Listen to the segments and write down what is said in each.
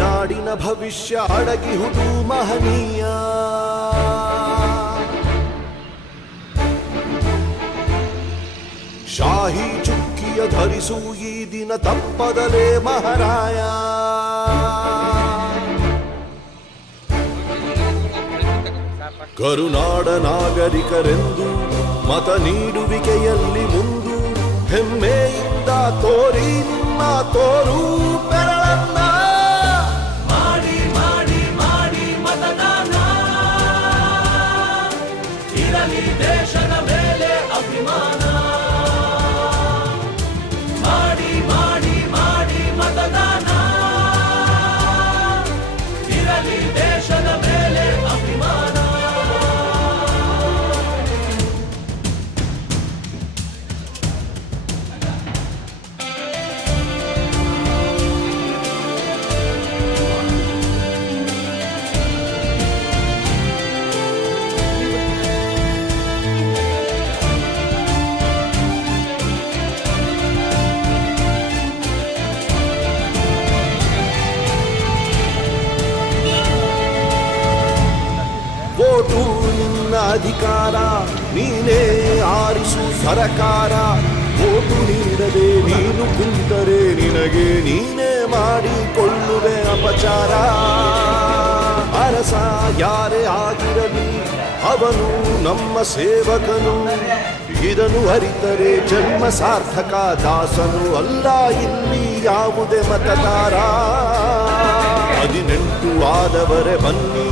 ನಾಡಿನ ಭವಿಷ್ಯ ಅಡಗಿಹುದು ಮಹನೀಯ. ಶಾಹಿ ಚುಕ್ಕಿಯ ಧರಿಸು ಈ ದಿನ ತಪ್ಪದಲೇ ಮಹಾರಾಯ. ಕರುನಾಡ ನಾಗರಿಕರೆಂದು ಮತ ನೀಡುವಿಕೆಯಲ್ಲಿ ಮುಂದು ಹೆಮ್ಮೆಯಿಂದ ತೋರಿ ನಿಮ್ಮ ತೋರು ಬೆರಳನ್ನ. ಮಾಡಿ ಮಾಡಿ ಮಾಡಿ ಮತದಾನ, ಇರಲಿ ದೇಶದ ಮೇಲೆ ಅಭಿಮಾನ. ಮಾಡಿ ಮಾಡಿ ಮಾಡಿ ಮತದಾನ, ಇರಲಿ ದೇಶದ ಮೇಲೆ ಅಭಿಮಾನ. ವೋಟು ನಿನ್ನ ಅಧಿಕಾರ, ನೀನೇ ಆರಿಸು ಸರಕಾರ. ವೋಟು ನೀಡದೆ ನೀನು ಕುಂತರೆ ನಿನಗೆ ನೀನೇ ಮಾಡಿಕೊಳ್ಳುವೆ ಅಪಚಾರ. ಅರಸ ಯಾರೇ ಆಗಿರಲಿ ಅವನು ನಮ್ಮ ಸೇವಕನು, ಇದನ್ನು ಅರಿತರೆ ಜನ್ಮ ಸಾರ್ಥಕ. ದಾಸನು ಅಲ್ಲ ಇಲ್ಲಿ ಯಾವುದೇ ಮತದಾರ. 18 ಆದವರೇ ಬನ್ನಿ,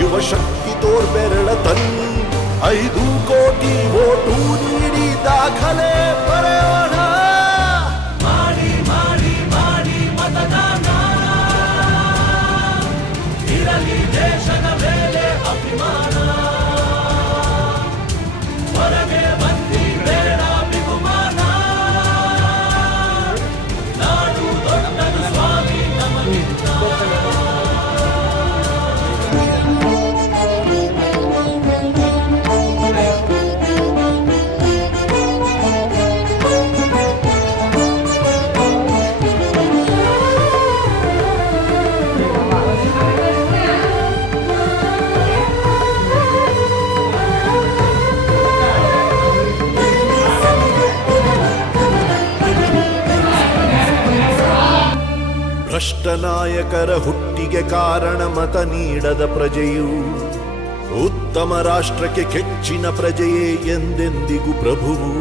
ಯುವ ಶಕ್ತಿ ತೋರ್ಬೆರಳ ತನ್ನಿ. 5 ಕೋಟಿ ವೋಟು ನೀಡಿ ದಾಖಲೆ ಬರೆಯೋಣ. ಮಾಡಿ ಮಾಡಿ ಮಾಡಿ ಮತದಾನ, ಇರಲಿ ದೇಶದ ಮೇಲೆ ಅಭಿಮಾನ. ಹೊರಗೆ ಬಂದಿ ಬೇಡ ಬಿಗುಮಾನ, ನಾಡು ದೊಡ್ಡದು ಸ್ವಾಮಿ ನಮಗಿಂತ. ಭ್ರಷ್ಟ ನಾಯಕರ ಹುಟ್ಟಿಗೆ ಕಾರಣ ಮತ ನೀಡದ ಪ್ರಜೆಯು. ಉತ್ತಮ ರಾಷ್ಟ್ರಕ್ಕೆ ಕೆಚ್ಚಿನ ಪ್ರಜೆಯೇ ಎಂದೆಂದಿಗೂ ಪ್ರಭುವು.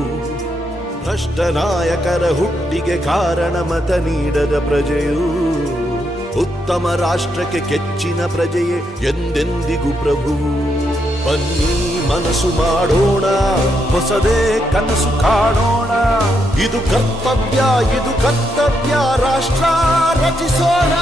ಭ್ರಷ್ಟ ನಾಯಕರ ಹುಟ್ಟಿಗೆ ಕಾರಣ ಮತ ನೀಡದ ಪ್ರಜೆಯು. ಉತ್ತಮ ರಾಷ್ಟ್ರಕ್ಕೆ ಕೆಚ್ಚಿನ ಪ್ರಜೆಯೇ ಎಂದೆಂದಿಗೂ ಪ್ರಭುವು. ಬನ್ನಿ ಮನಸ್ಸು ಮಾಡೋಣ, ಹೊಸದೇ ಕನಸು ಕಾಣೋಣ. ಇದು ಕರ್ತವ್ಯ ರಾಷ್ಟ್ರ ರಚಿಸೋಣ.